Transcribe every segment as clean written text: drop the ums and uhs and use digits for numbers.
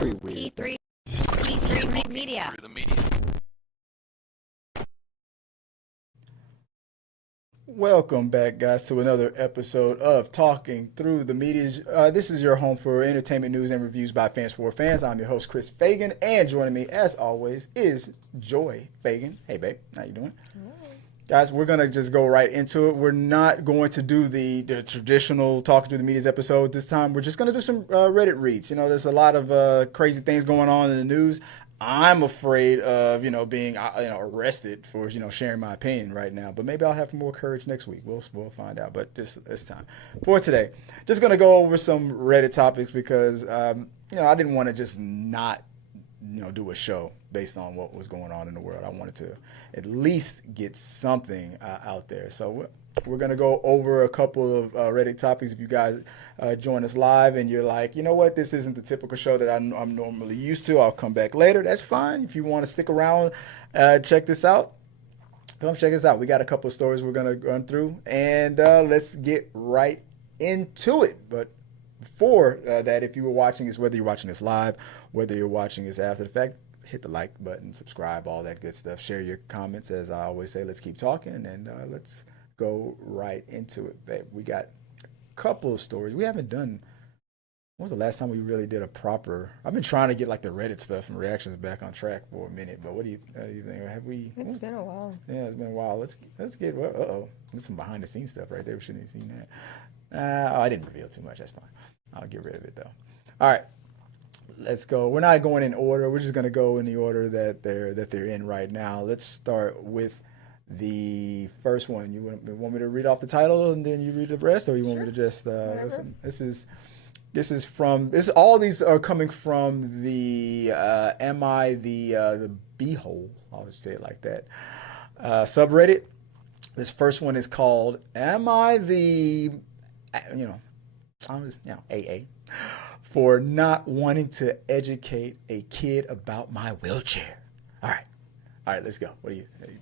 T3 T3 Media. Welcome back, guys, to another episode of Talking Through the Media. This is your home for entertainment news and reviews by fans for fans. I'm your host, Chris Fagan, and joining me, as always, is Joy Fagan. Hey, babe, how you doing? Guys, we're going to just go right into it. We're not going to do the traditional Talking Through the Media's episode this time. We're just going to do some Reddit reads. You know, there's a lot of crazy things going on in the news. I'm afraid of, being, arrested for, sharing my opinion right now. But maybe I'll have more courage next week. We'll find out. But this time. For today, just going to go over some Reddit topics because, I didn't want to just not do a show based on what was going on in the world. I wanted to at least get something out there. So we're going to go over a couple of Reddit topics. If you guys join us live and you're like, you know what, this isn't the typical show that I'm normally used to, I'll come back later. That's fine. If you want to stick around, check this out. Come check us out. We got a couple of stories we're going to run through, and let's get right into it. But before that, if you were watching this, whether you're watching this live, whether you're watching this after the fact, hit the like button, subscribe, all that good stuff. Share your comments. As I always say, let's keep talking, and let's go right into it, babe. We got a couple of stories. We haven't done, when was the last time we really did a proper, I've been trying to get like the Reddit stuff and reactions back on track for a minute, but what do you think? Have we? It's been a while. Yeah, it's been a while. Let's get, there's some behind the scenes stuff right there. We shouldn't have seen that. I didn't reveal too much. That's fine. I'll get rid of it though. All right. Let's go. We're not going in order. We're just going to go in the order that they're in right now. Let's start with the first one. You want me to read off the title and then you read the rest, or you want me to just listen? All these are coming from the Am I the Beehole? I'll just say it like that. Subreddit. This first one is called Am I the AA for not wanting to educate a kid about my wheelchair. All right, let's go. What do you think?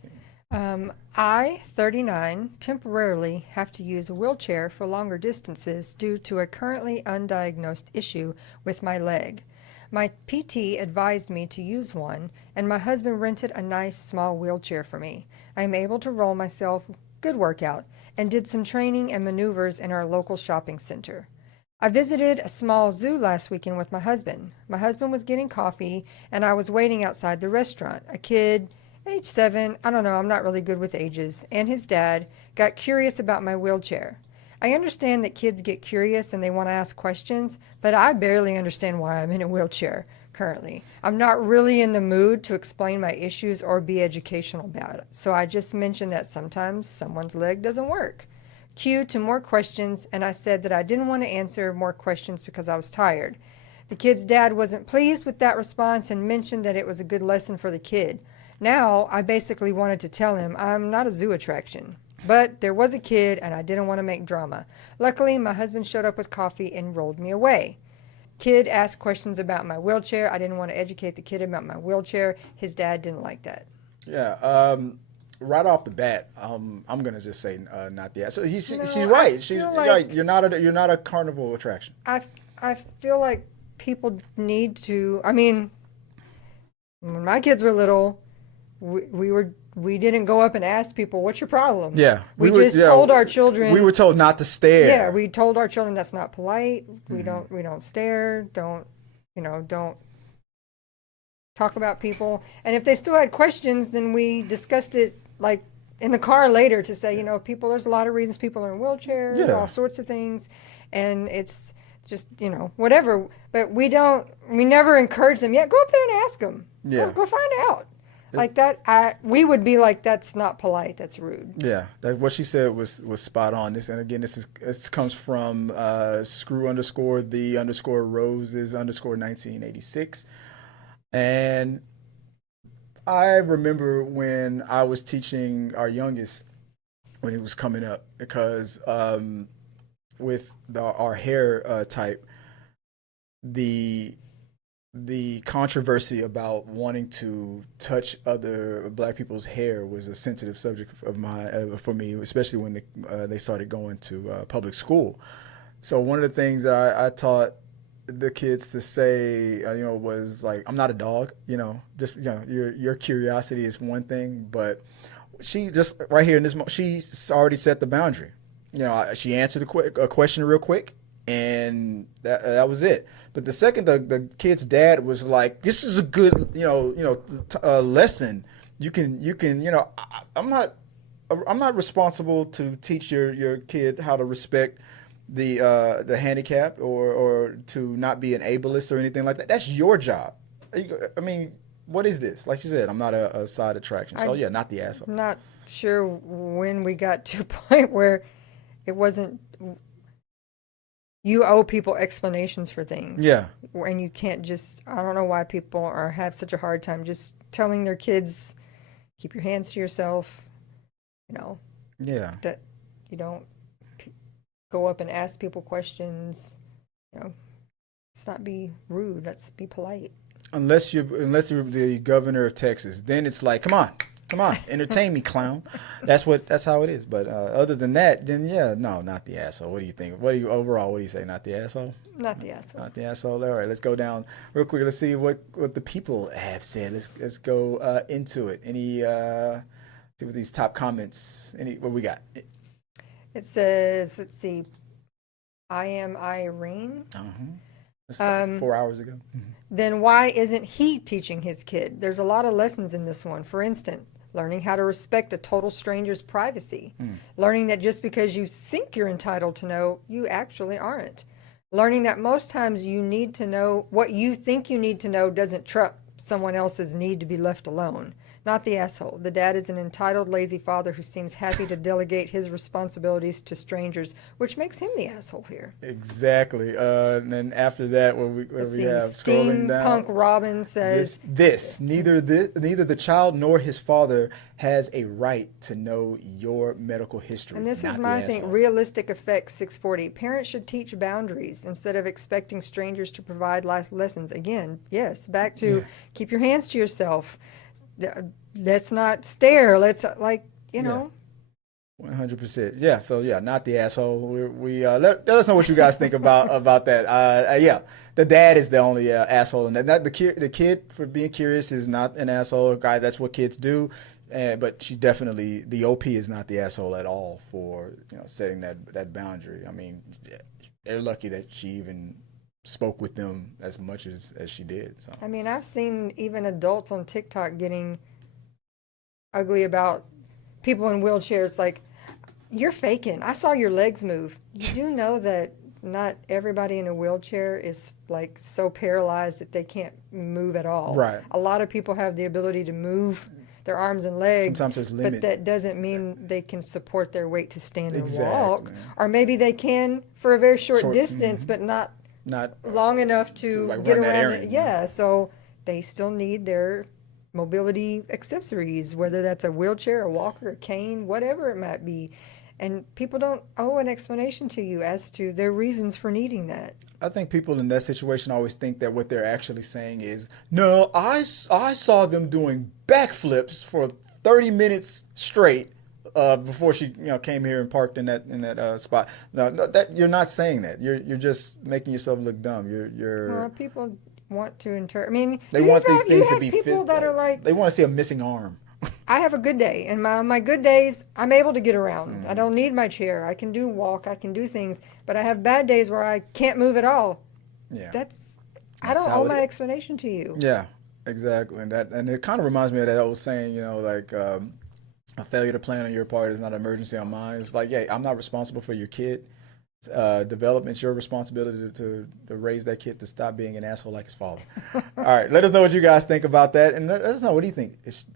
I, 39, temporarily have to use a wheelchair for longer distances due to a currently undiagnosed issue with my leg. My PT advised me to use one, and my husband rented a nice small wheelchair for me. I am able to roll myself, good workout, and did some training and maneuvers in our local shopping center. I visited a small zoo last weekend with my husband. My husband was getting coffee, and I was waiting outside the restaurant. A kid, age 7, I don't know, I'm not really good with ages, and his dad got curious about my wheelchair. I understand that kids get curious and they want to ask questions, but I barely understand why I'm in a wheelchair currently. I'm not really in the mood to explain my issues or be educational about it, so I just mentioned that sometimes someone's leg doesn't work. Cue to more questions, and I said that I didn't want to answer more questions because I was tired. The kid's dad wasn't pleased with that response and mentioned that it was a good lesson for the kid. Now, I basically wanted to tell him I'm not a zoo attraction. But there was a kid, and I didn't want to make drama. Luckily, my husband showed up with coffee and rolled me away. Kid asked questions about my wheelchair. I didn't want to educate the kid about my wheelchair. His dad didn't like that. Yeah, right off the bat, I'm gonna just say not the. So she's right. She's right. You're not a carnival attraction. I feel like people need to. I mean, when my kids were little, we didn't go up and ask people, "What's your problem?" Yeah, we just told our children. We were told not to stare. Yeah, we told our children that's not polite. We don't stare. Don't talk about people. And if they still had questions, then we discussed it like in the car later to say, there's a lot of reasons people are in wheelchairs, all sorts of things, and it's just whatever. But we never encourage them. Yeah, go up there and ask them. Yeah, go find out. Like that, we would be like, that's not polite. That's rude. Yeah, what she said was spot on. This comes from screw_the_roses_1986, and I remember when I was teaching our youngest when he was coming up, because with our hair type, the controversy about wanting to touch other black people's hair was a sensitive subject for me, especially when they started going to public school. So one of the things I taught the kids to say, was like, I'm not a dog, just, your curiosity is one thing, but she just right here in this moment, she's already set the boundary. She answered a question real quick, and that was it. But the second the kid's dad was like, "This is a good, lesson. You can, I'm not responsible to teach your kid how to respect the handicap or to not be an ableist or anything like that. That's your job. I mean, what is this? Like you said, I'm not a side attraction. So yeah, not the asshole. I'm not sure when we got to a point where it wasn't. You owe people explanations for things. Yeah. And you can't just. I don't know why people have such a hard time just telling their kids, keep your hands to yourself. Yeah. That you don't go up and ask people questions. Let's not be rude. Let's be polite. Unless you're the governor of Texas, then it's like, come on, entertain me, clown. That's how it is. But other than that, then yeah, no, not the asshole. What do you think? What do you say? Not the asshole? Not the asshole. Not the asshole. All right, let's go down real quick. Let's see what the people have said. Let's go into it. See what these top comments. What we got? It says, let's see, I am Irene. 4 hours ago. Then why isn't he teaching his kid? There's a lot of lessons in this one. For instance, learning how to respect a total stranger's privacy. Learning that just because you think you're entitled to know, you actually aren't. Learning that most times you need to know what you think you need to know doesn't trump someone else's need to be left alone. Not the asshole. The dad is an entitled, lazy father who seems happy to delegate his responsibilities to strangers, which makes him the asshole here. Exactly. And then after that, what we have scrolling down. Steampunk Robin says neither the child nor his father has a right to know your medical history. And this is my thing. Realistic effect 640. Parents should teach boundaries instead of expecting strangers to provide life lessons. Again, yes, back to keep your hands to yourself. Let's not stare. Let's 100%. Yeah. So yeah, not the asshole. We let us know what you guys think about that. Yeah, the dad is the only asshole, and not the kid for being curious is not an asshole. Guy, that's what kids do. But she definitely, the OP is not the asshole at all for setting that boundary. I mean, they're lucky that she even spoke with them as much as she did. So. I mean, I've seen even adults on TikTok getting ugly about people in wheelchairs. Like, you're faking. I saw your legs move. Did you know that not everybody in a wheelchair is like so paralyzed that they can't move at all? Right. A lot of people have the ability to move their arms and legs. Sometimes there's limit. But that doesn't mean they can support their weight to stand and walk. Or maybe they can for a very short distance, but not long enough to get around. Yeah, so they still need their mobility accessories, whether that's a wheelchair, a walker, a cane, whatever it might be. And people don't owe an explanation to you as to their reasons for needing that. I think people in that situation always think that what they're actually saying is, no, I saw them doing backflips for 30 minutes straight before she came here and parked in that spot. No, that you're not saying that. You're just making yourself look dumb. Well, people want to interpret. I mean, they want these things to be people that are like, they want to see a missing arm. I have a good day, and on my good days, I'm able to get around. I don't need my chair. I can walk. I can do things. But I have bad days where I can't move at all. Yeah, I don't owe my explanation to you. Yeah, exactly. And it kind of reminds me of that old saying, like a failure to plan on your part is not an emergency on mine. It's like, yeah, I'm not responsible for your kid. Development's your responsibility to raise that kid to stop being an asshole like his father. All right, let us know what you guys think about that, and let us know, what do you think?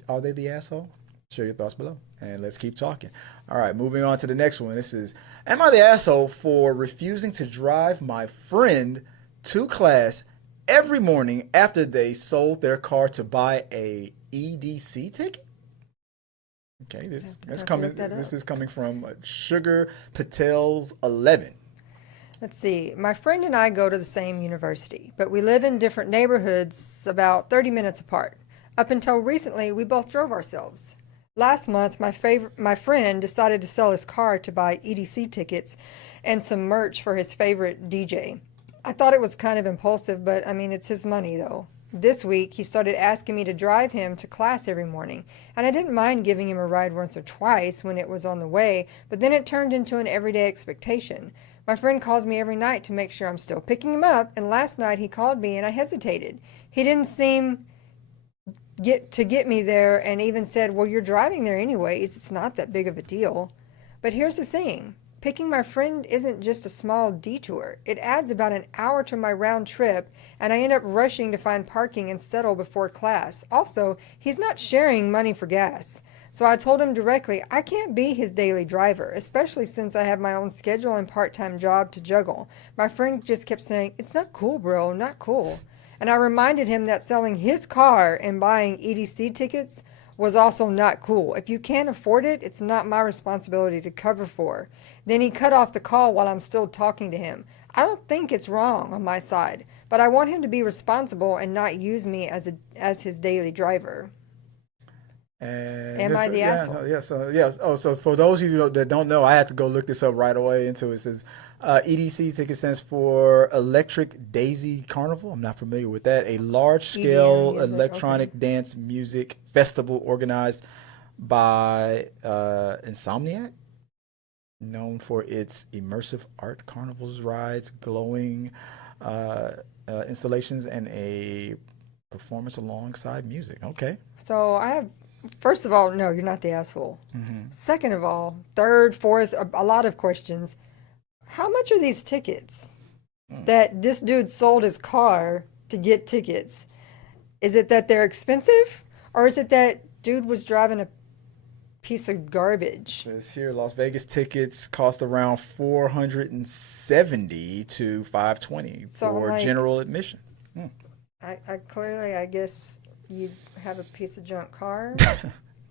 Are they the asshole? Share your thoughts below, and let's keep talking. All right, moving on to the next one. This is, am I the asshole for refusing to drive my friend to class every morning after they sold their car to buy a EDC ticket? Okay, this is coming from Sugar Patel's 11. Let's see. My friend and I go to the same university, but we live in different neighborhoods about 30 minutes apart. Up until recently, we both drove ourselves. Last month, my friend decided to sell his car to buy EDC tickets and some merch for his favorite DJ. I thought it was kind of impulsive, but I mean, it's his money though. This week, he started asking me to drive him to class every morning, and I didn't mind giving him a ride once or twice when it was on the way, but then it turned into an everyday expectation. My friend calls me every night to make sure I'm still picking him up, and last night he called me and I hesitated. He didn't seem to get me there and even said, well, you're driving there anyways. It's not that big of a deal. But here's the thing. Picking my friend isn't just a small detour. It adds about an hour to my round trip, and I end up rushing to find parking and settle before class. Also, he's not sharing money for gas. So I told him directly, I can't be his daily driver, especially since I have my own schedule and part-time job to juggle. My friend just kept saying, it's not cool, bro, not cool. And I reminded him that selling his car and buying EDC tickets was also not cool. If you can't afford it, it's not my responsibility to cover for. Then he cut off the call while I'm still talking to him. I don't think it's wrong on my side, but I want him to be responsible and not use me as his daily driver. And Am I the asshole? Yes. Oh, so for those of you that don't know, I had to go look this up right away. It says EDC ticket stands for Electric Daisy Carnival. I'm not familiar with that. A large-scale electronic dance music festival organized by Insomniac, known for its immersive art carnivals, rides, glowing installations, and a performance alongside music. Okay. So I have, first of all, no, you're not the asshole. Mm-hmm. Second of all, third, fourth, a lot of questions. How much are these tickets that this dude sold his car to get tickets? Is it that they're expensive, or is it that dude was driving a piece of garbage? It says here, Las Vegas tickets cost around $470 to $520 for general admission. I clearly, I guess you have a piece of junk car.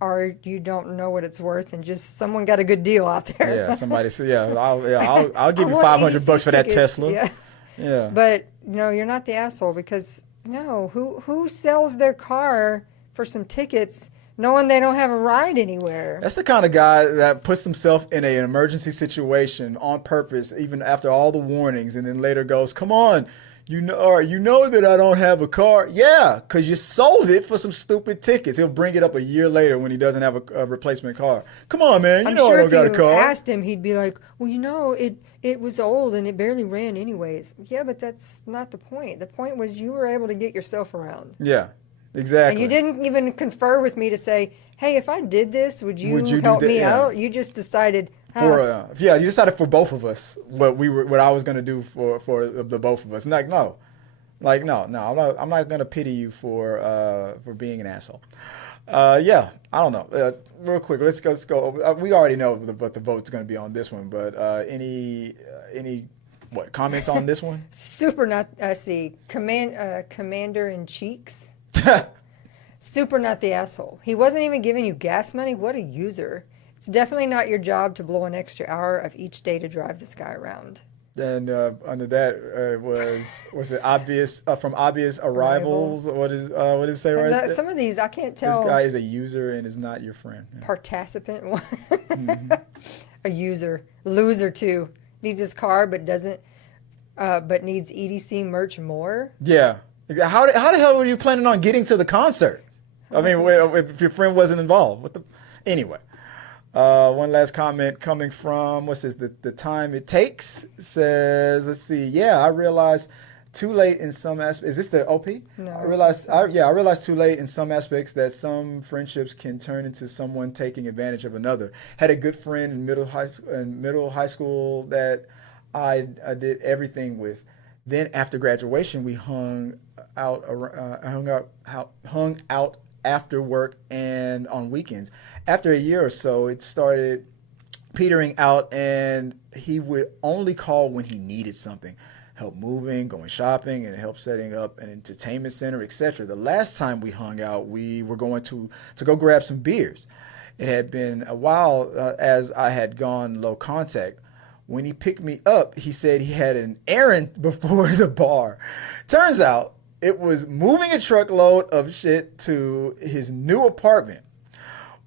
Or you don't know what it's worth, and just someone got a good deal out there. Yeah, somebody said, I'll give you $500 for that Tesla. Yeah. But no, you're not the asshole, because no, who sells their car for some tickets knowing they don't have a ride anywhere? That's the kind of guy that puts himself in an emergency situation on purpose, even after all the warnings, and then later goes, "Come on. You know that I don't have a car." Yeah, because you sold it for some stupid tickets. He'll bring it up a year later when he doesn't have a replacement car. Come on, man. You know I don't got a car. If you asked him, he'd be like, well, it was old and it barely ran anyways. Yeah, but that's not the point. The point was you were able to get yourself around. Yeah, exactly. And you didn't even confer with me to say, hey, if I did this, would you help me out? You just decided... you decided for both of us what I was gonna do for the both of us. No, I'm not gonna pity you for being an asshole. I don't know. Real quick, let's go. We already know what the vote's gonna be on this one, but any comments on this one? Super not. Commander in Cheeks. Super not the asshole. He wasn't even giving you gas money. What a user. It's definitely not your job to blow an extra hour of each day to drive this guy around. Then under that was it obvious from obvious arrivals? What does it say right there? Some of these I can't tell. This guy is a user and is not your friend. Yeah. Participant, mm-hmm. A user, loser too. Needs his car but doesn't, but needs EDC merch more. Yeah. How the hell were you planning on getting to the concert? I mean, if your friend wasn't involved. Anyway. One last comment coming from, what's this, the time it takes, says, let's see, I realized too late in some aspects, is this the OP? No. I realized too late in some aspects that some friendships can turn into someone taking advantage of another. Had a good friend in middle high school that I did everything with. Then after graduation, we hung out after work and on weekends. After a year or so, it started petering out, and he would only call when he needed something. Help moving, going shopping, and help setting up an entertainment center, etc. The last time we hung out, we were going to go grab some beers. It had been a while as I had gone low contact. When he picked me up, he said he had an errand before the bar. Turns out, it was moving a truckload of shit to his new apartment.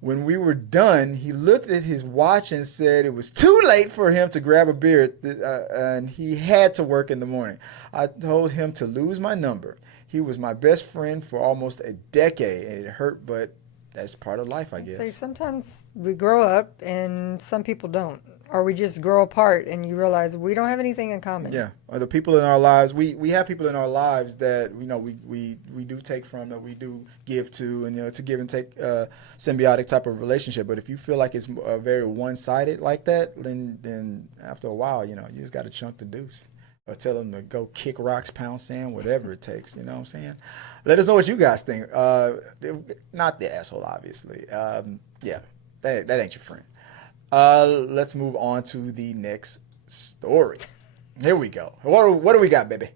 When we were done, he looked at his watch and said it was too late for him to grab a beer, and he had to work in the morning. I told him to lose my number. He was my best friend for almost a decade, and it hurt, but that's part of life, I guess. So sometimes we grow up and some people don't, or we just grow apart and you realize we don't have anything in common. Yeah, or the people in our lives, we have people in our lives that we do take from, that we do give to, and it's a give and take symbiotic type of relationship. But if you feel like it's very one-sided like that, then after a while, you just got to chunk the deuce. Or tell them to go kick rocks, pound sand, whatever it takes. You know what I'm saying? Let us know what you guys think. Not the asshole, obviously. Yeah, that ain't your friend. Let's move on to the next story. Here we go. What do we got, baby?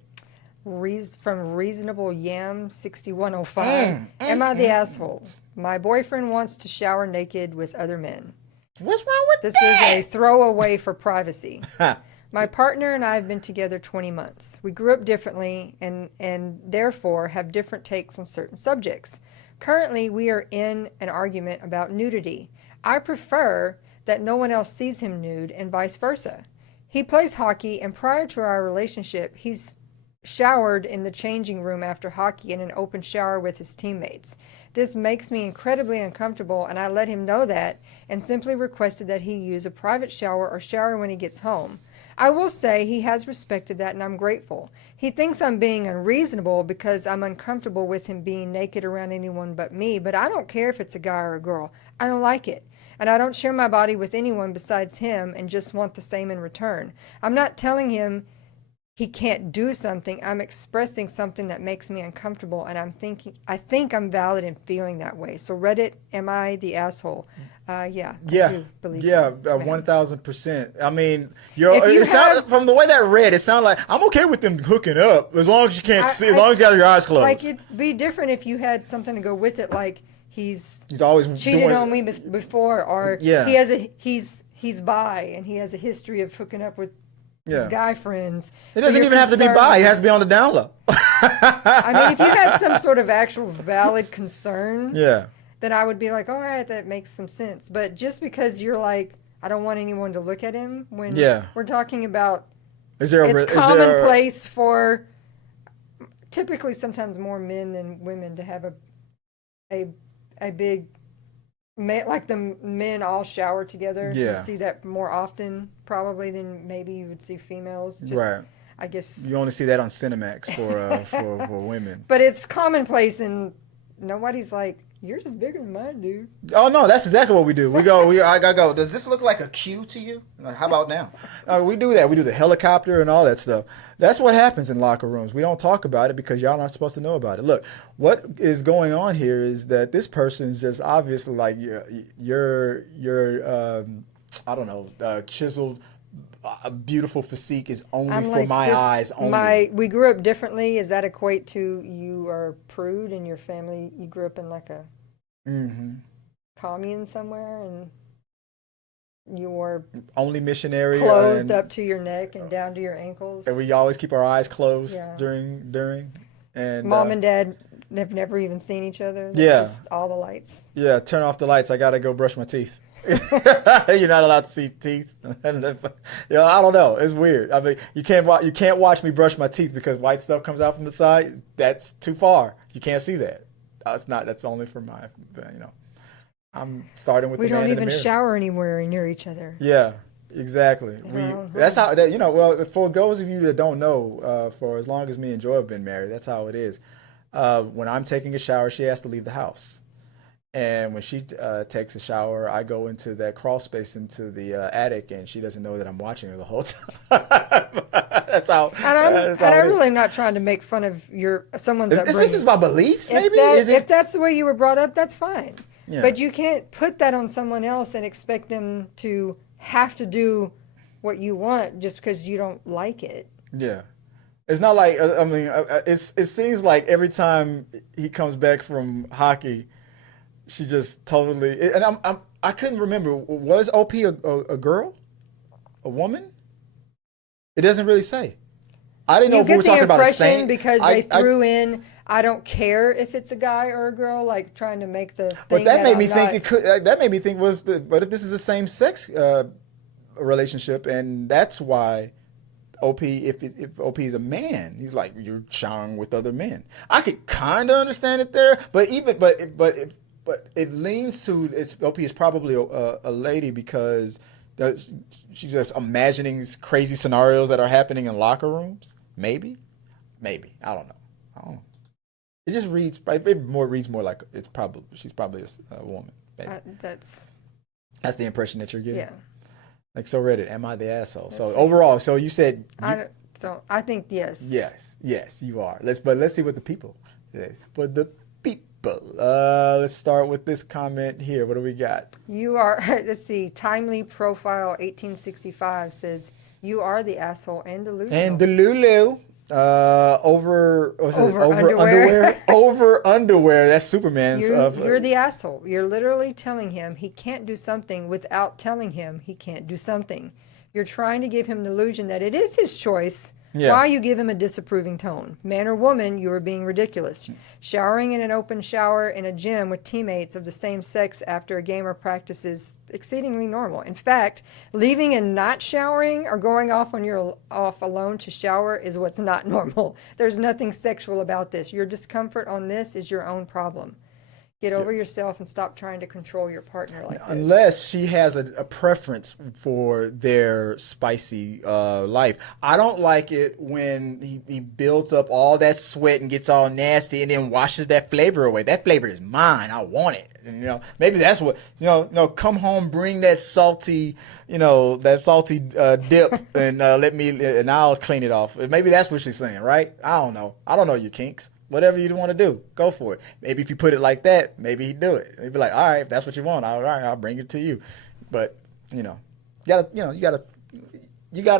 From Reasonable Yam 6105. Am I the asshole? My boyfriend wants to shower naked with other men. What's wrong with this? This is a throwaway for privacy. My partner and I have been together 20 months. We grew up differently and therefore have different takes on certain subjects. Currently, we are in an argument about nudity. I prefer that no one else sees him nude and vice versa. He plays hockey, and prior to our relationship, he's showered in the changing room after hockey in an open shower with his teammates. This makes me incredibly uncomfortable, and I let him know that and simply requested that he use a private shower or shower when he gets home. I will say he has respected that, and I'm grateful. He thinks I'm being unreasonable because I'm uncomfortable with him being naked around anyone but me, but I don't care if it's a guy or a girl. I don't like it. And I don't share my body with anyone besides him and just want the same in return. I'm not telling him he can't do something. I'm expressing something that makes me uncomfortable, and I think I'm valid in feeling that way. So Reddit, am I the asshole? Yeah. I do believe so, 1,000%. I mean, from the way that read, it sounded like I'm okay with them hooking up as long as you can't see, as long as you have your eyes closed. Like, it'd be different if you had something to go with it, like he's always cheated on me before, or he's bi and he has a history of hooking up with his guy friends. It doesn't even have to be bi. It has to be on the down low. I mean, if you had some sort of actual valid concern, then I would be like, all right, that makes some sense. But just because you're like, I don't want anyone to look at him, when we're talking about, it's commonplace for typically sometimes more men than women to have a big, like the men all shower together. You see that more often probably than maybe you would see females. Right. I guess you only see that on Cinemax for women. But it's commonplace, and nobody's like, yours is bigger than mine, dude. Oh no, that's exactly what we do. I gotta go. Does this look like a Q to you? Like, how about now? We do that. We do the helicopter and all that stuff. That's what happens in locker rooms. We don't talk about it because y'all not supposed to know about it. Look, what is going on here is that this person is just obviously like your I don't know, chiseled, beautiful physique is only for my eyes only. We grew up differently. Does that equate to you are a prude in your family? You grew up in like a commune somewhere, and you were only missionary, clothed up to your neck and down to your ankles. And we always keep our eyes closed during. And Mom and Dad have never even seen each other. Just all the lights. Yeah, turn off the lights. I gotta go brush my teeth. You're not allowed to see teeth. I don't know. It's weird. I mean, you can't watch me brush my teeth because white stuff comes out from the side. That's too far. You can't see that. That's only for my. I'm starting with. We the man don't in the even mirror. shower anywhere near each other. Yeah, exactly. That's how that. Well, for those of you that don't know, for as long as me and Joy have been married, that's how it is. When I'm taking a shower, she has to leave the house. And when she takes a shower, I go into that crawl space into the attic, and she doesn't know that I'm watching her the whole time. That's how. And I'm really not trying to make fun of someone's upbringing. This is my beliefs, maybe. If that's the way you were brought up, that's fine. Yeah. But you can't put that on someone else and expect them to have to do what you want just because you don't like it. Yeah. It's not like it seems like every time he comes back from hockey, she just totally, and I couldn't remember, was OP a girl, a woman? It doesn't really say. I didn't know if we were talking about a saint. Because they threw in, I don't care if it's a guy or a girl, like trying to make the thing But that made me I'm think not- it could. That made me think what if this is a same sex relationship, and that's why OP, if OP is a man, he's like, you're showering with other men. I could kind of understand it there, but it leans to OP is probably a lady because she's just imagining these crazy scenarios that are happening in locker rooms. Maybe I don't know. It just reads. It reads more like she's probably a woman. Maybe. That's the impression that you're getting. yeah. Like, so Reddit, am I the asshole? So That's overall, so you said I think yes. Yes, you are. Let's see what the people say. For the people, let's start with this comment here. What do we got? You are. Let's see. Timely Profile 1865 says you are the asshole and delusional. And the Lulu. Over underwear. Over underwear. That's Superman's. You're the asshole. You're literally telling him he can't do something without telling him he can't do something. You're trying to give him the illusion that it is his choice. Yeah. While you give him a disapproving tone. Man or woman, you are being ridiculous. Showering in an open shower in a gym with teammates of the same sex after a game or practice is exceedingly normal. In fact, leaving and not showering or going off alone to shower is what's not normal. There's nothing sexual about this. Your discomfort on this is your own problem. Get over yourself and stop trying to control your partner like this. Unless she has a preference for their spicy life. I don't like it when he builds up all that sweat and gets all nasty and then washes that flavor away. That flavor is mine. I want it. And, maybe that's what, come home, bring that salty, dip and and I'll clean it off. Maybe that's what she's saying, right? I don't know. I don't know your kinks. Whatever you want to do, go for it. Maybe if you put it like that, maybe he'd do it. He'd be like, all right, if that's what you want, all right, I'll bring it to you. But, you gotta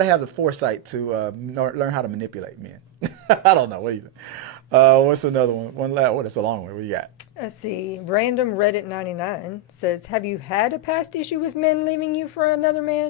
have the foresight to learn how to manipulate men. I don't know. What do you think? What's another one? It's a long one. What do you got? Let's see. Random Reddit 99 says, have you had a past issue with men leaving you for another man?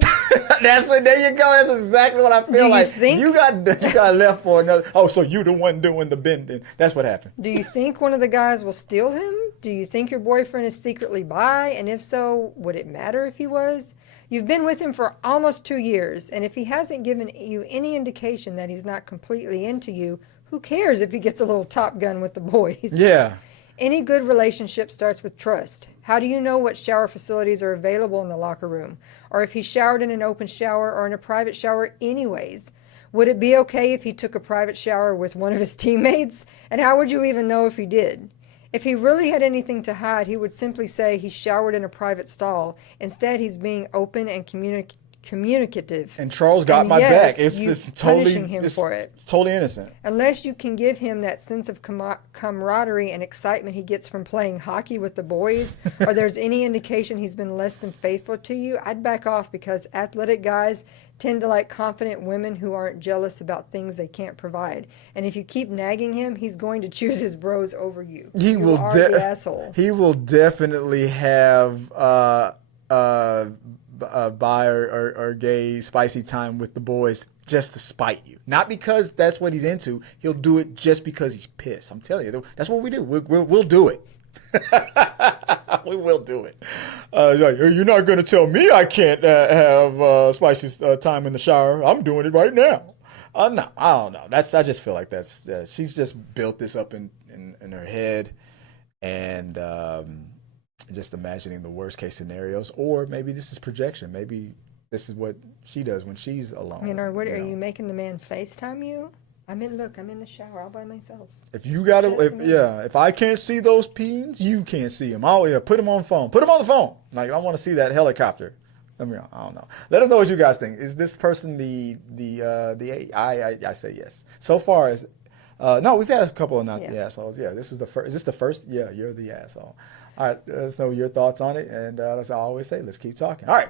There you go. That's exactly what I feel like. You got left for another. Oh, so you the one doing the bending. That's what happened. Do you think one of the guys will steal him? Do you think your boyfriend is secretly bi? And if so, would it matter if he was? You've been with him for almost 2 years, and if he hasn't given you any indication that he's not completely into you, who cares if he gets a little Top Gun with the boys? Yeah. Any good relationship starts with trust. How do you know what shower facilities are available in the locker room? Or if he showered in an open shower or in a private shower anyways? Would it be okay if he took a private shower with one of his teammates? And how would you even know if he did? If he really had anything to hide, he would simply say he showered in a private stall. Instead, he's being open and communicative. And Charles got my back. It's totally punishing him for it. Totally innocent. Unless you can give him that sense of camaraderie and excitement he gets from playing hockey with the boys, or there's any indication he's been less than faithful to you, I'd back off, because athletic guys tend to like confident women who aren't jealous about things they can't provide. And if you keep nagging him, he's going to choose his bros over you. You are the asshole. He will definitely have bi or gay spicy time with the boys just to spite you. Not because that's what he's into. He'll do it just because he's pissed. I'm telling you, that's what we do. We'll do it. We will do it. You're not going to tell me I can't have spicy time in the shower. I'm doing it right now. No, I don't know. I just feel like she's just built this up in her head, and just imagining the worst case scenarios. Or maybe this is projection. Maybe this is what she does when she's alone. Are you making the man FaceTime you? I'm in the shower all by myself. If you if I can't see those peens, you can't see them. Put them on the phone. Put them on the phone. Like, I want to see that helicopter. I don't know. Let us know what you guys think. Is this person I say yes. So far as no, we've had a couple of not the assholes. Yeah, this is the first. Is this the first? Yeah, you're the asshole. All right, let us know your thoughts on it, and as I always say, let's keep talking. All right.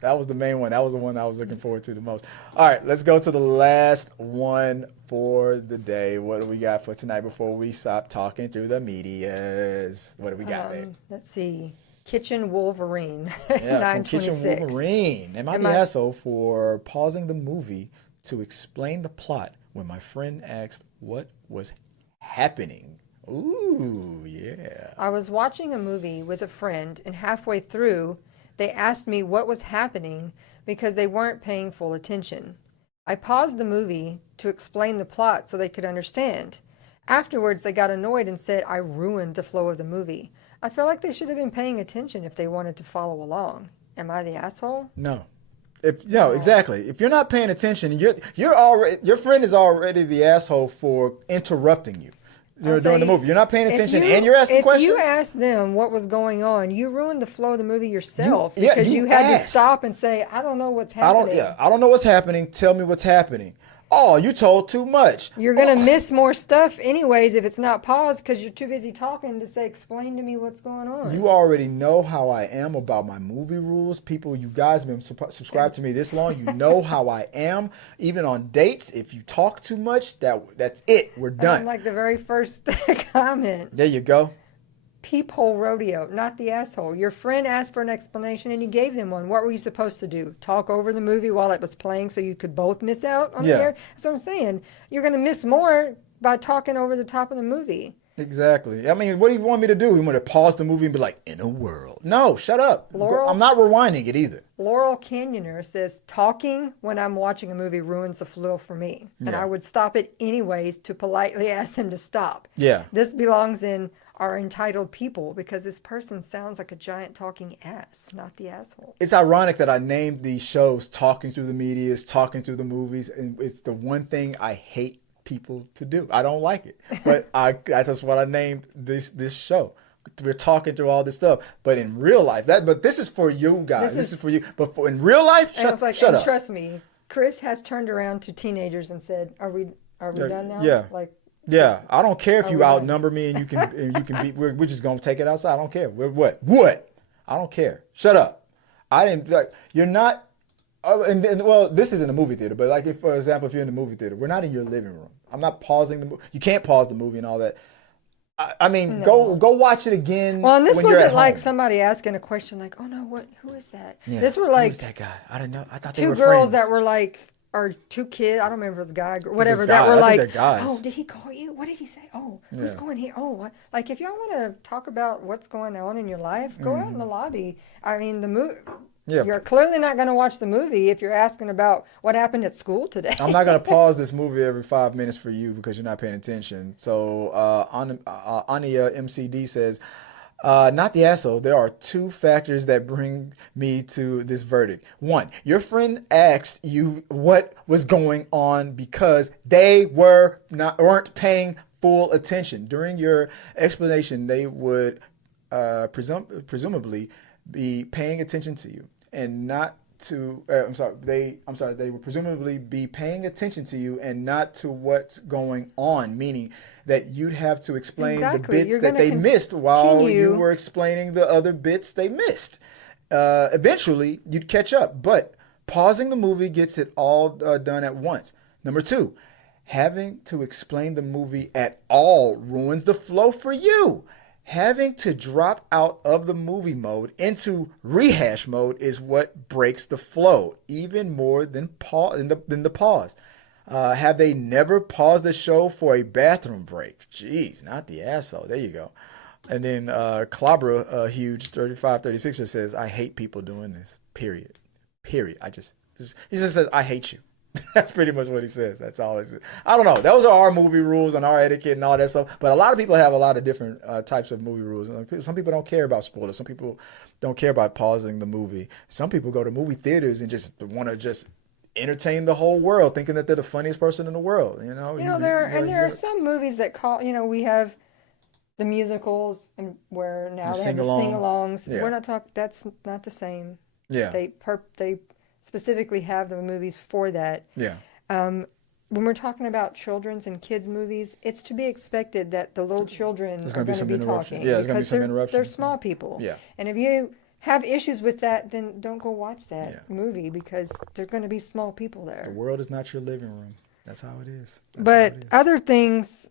That was the main one. That was the one I was looking forward to the most. All right, let's go to the last one for the day. What do we got for tonight before we stop talking through the medias? What do we got, babe? Let's see. Kitchen Wolverine. Yeah, Kitchen Wolverine. Am I the asshole for pausing the movie to explain the plot when my friend asked what was happening? Ooh, yeah. I was watching a movie with a friend, and halfway through, they asked me what was happening because they weren't paying full attention. I paused the movie to explain the plot so they could understand. Afterwards, they got annoyed and said I ruined the flow of the movie. I feel like they should have been paying attention if they wanted to follow along. Am I the asshole? No. Exactly. If you're not paying attention, you're already, your friend is already the asshole for interrupting you. You're doing the movie. You're not paying attention, and you're asking questions. If you asked them what was going on, you ruined the flow of the movie yourself because you had to stop and say, "I don't know what's happening." I don't know what's happening. Tell me what's happening. Oh, you told too much. You're going to miss more stuff anyways if it's not paused because you're too busy talking to say, explain to me what's going on. You already know how I am about my movie rules. People, you guys have been subscribed to me this long. You know how I am. Even on dates, if you talk too much, that's it. We're done. Like the very first comment. There you go. Peephole rodeo, not the asshole. Your friend asked for an explanation and you gave them one. What were you supposed to do? Talk over the movie while it was playing so you could both miss out on the air? That's what I'm saying. You're going to miss more by talking over the top of the movie. Exactly. I mean, what do you want me to do? You want to pause the movie and be like, in a world? No, shut up. I'm not rewinding it either. Laurel Canyoner says, talking when I'm watching a movie ruins the flow for me. And I would stop it anyways to politely ask them to stop. Yeah. This belongs in are entitled people because this person sounds like a giant talking ass, not the asshole. It's ironic that I named these shows Talking Through the Medias, Talking Through the Movies, and it's the one thing I hate people to do. I don't like it. But that's what I named this show. We're talking through all this stuff. But in real life, but this is for you guys. This is for you. But in real life, shut up. Trust me, Chris has turned around to teenagers and said, Are we done now? Yeah. Yeah, I don't care if you outnumber me and you can beat. We're just gonna take it outside. I don't care. What? I don't care. Shut up. I didn't like. You're not. Well, this isn't a movie theater, but like if, for example, if you're in the movie theater, we're not in your living room. I'm not pausing the movie. You can't pause the movie and all that. I mean, go watch it again. Well, and this wasn't like somebody asking a question like, "Oh no, who is that?" Yeah. This were like, who is that guy? I didn't know. I thought they were two girls friends. that were like. Or two kids, I don't remember if it was a guy or whatever, that were like, oh, did he call you? What did he say? Oh, who's going here? Oh, what? Like, if y'all want to talk about what's going on in your life, go out in the lobby. I mean, the movie. You're clearly not going to watch the movie if you're asking about what happened at school today. I'm not going to pause this movie every 5 minutes for you because you're not paying attention. So, Ania MCD says, not the asshole. There are two factors that bring me to this verdict. One, your friend asked you what was going on because they weren't paying full attention. During your explanation, they would presumably be paying attention to you and not to. They would presumably be paying attention to you and not to what's going on. Meaning that you'd have to explain the bits that they missed while you were explaining the other bits they missed. Eventually, you'd catch up, but pausing the movie gets it all done at once. Number two, having to explain the movie at all ruins the flow for you. Having to drop out of the movie mode into rehash mode is what breaks the flow, even more than the pause. Have they never paused the show for a bathroom break? Jeez, not the asshole. There you go. And then Clobra Huge 3536 says, I hate people doing this. Period. He just says, I hate you. That's pretty much what he says. That's all he says. I don't know. Those are our movie rules and our etiquette and all that stuff. But a lot of people have a lot of different types of movie rules. Some people don't care about spoilers. Some people don't care about pausing the movie. Some people go to movie theaters and just want to just entertain the whole world, thinking that they're the funniest person in the world. There are some movies that we have the musicals and where now they have the sing-alongs. Yeah. We're not talking. That's not the same. Yeah. They specifically have the movies for that. Yeah. When we're talking about children's and kids movies, it's to be expected that the little children are going to be talking. Yeah, there's going to be some interruption. They're small people. Yeah. And if you have issues with that, then don't go watch that movie because they're going to be small people there. The world is not your living room. That's how it is. Other things,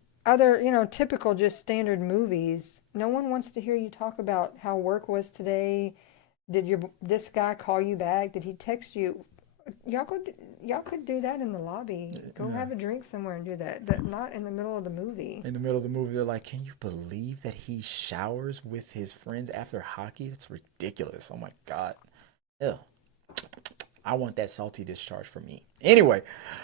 typical just standard movies, no one wants to hear you talk about how work was today. Did this guy call you back? Did he text you? Y'all could do that in the lobby. Go have a drink somewhere and do that. Not in the middle of the movie. In the middle of the movie, they're like, "Can you believe that he showers with his friends after hockey? That's ridiculous. Oh my God. Ew. I want that salty discharge for me." Anyway,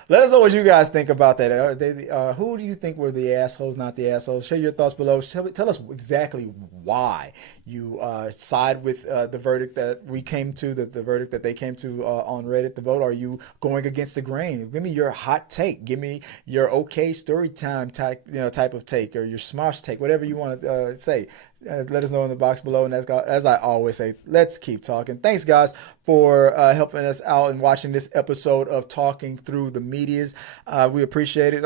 let us know what you guys think about that. Who do you think were the assholes, not the assholes? Share your thoughts below. Tell us exactly why you side with the verdict that we came to, the verdict that they came to on Reddit, the vote. Are you going against the grain? Give me your hot take. Give me your okay story time type of take, or your smosh take, whatever you want to say. Let us know in the box below. And as I always say, let's keep talking. Thanks, guys, for helping us out and watching this episode of Talking Through the Medias. We appreciate it.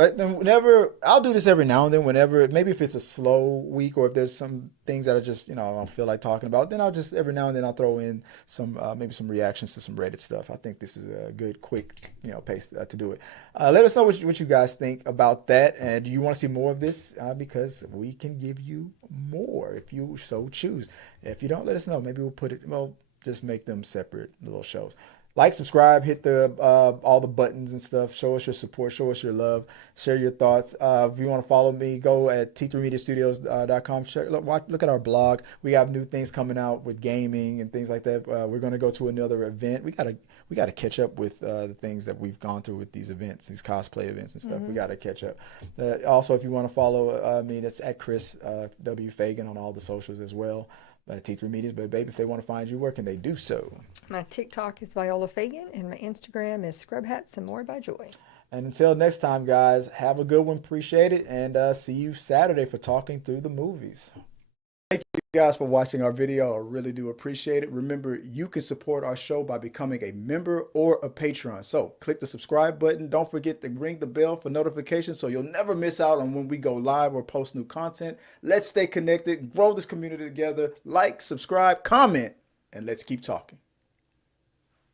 I'll do this every now and then, maybe if it's a slow week or if there's some things that are just, I don't feel like talking about, then I'll just every now and then I'll throw in some maybe some reactions to some Reddit stuff. I think this is a good, quick, pace to do it. Let us know what you guys think about that. And do you want to see more of this? Because we can give you more if you so choose. If you don't, let us know. Maybe we'll just make them separate little shows. Like, subscribe, hit the all the buttons and stuff. Show us your support, show us your love, share your thoughts. If you want to follow me, go at t3mediastudios.com. Look at our blog. We have new things coming out with gaming and things like that. We're going to go to another event. We gotta catch up with the things that we've gone through with these events, these cosplay events and stuff. We got to catch up. Also, if you want to follow me, that's at Chris W. Fagan on all the socials as well. T3 Medias, but baby, if they want to find you, where can they do so? My TikTok is Viola Fagan, and my Instagram is Scrub Hats and More by Joy. And until next time, guys, have a good one. Appreciate it, and see you Saturday for Talking Through the Movies. Thank you guys for watching our video. I really do appreciate it. Remember, you can support our show by becoming a member or a patron. So click the subscribe button. Don't forget to ring the bell for notifications so you'll never miss out on when we go live or post new content. Let's stay connected, grow this community together. Like, subscribe, comment, and let's keep talking.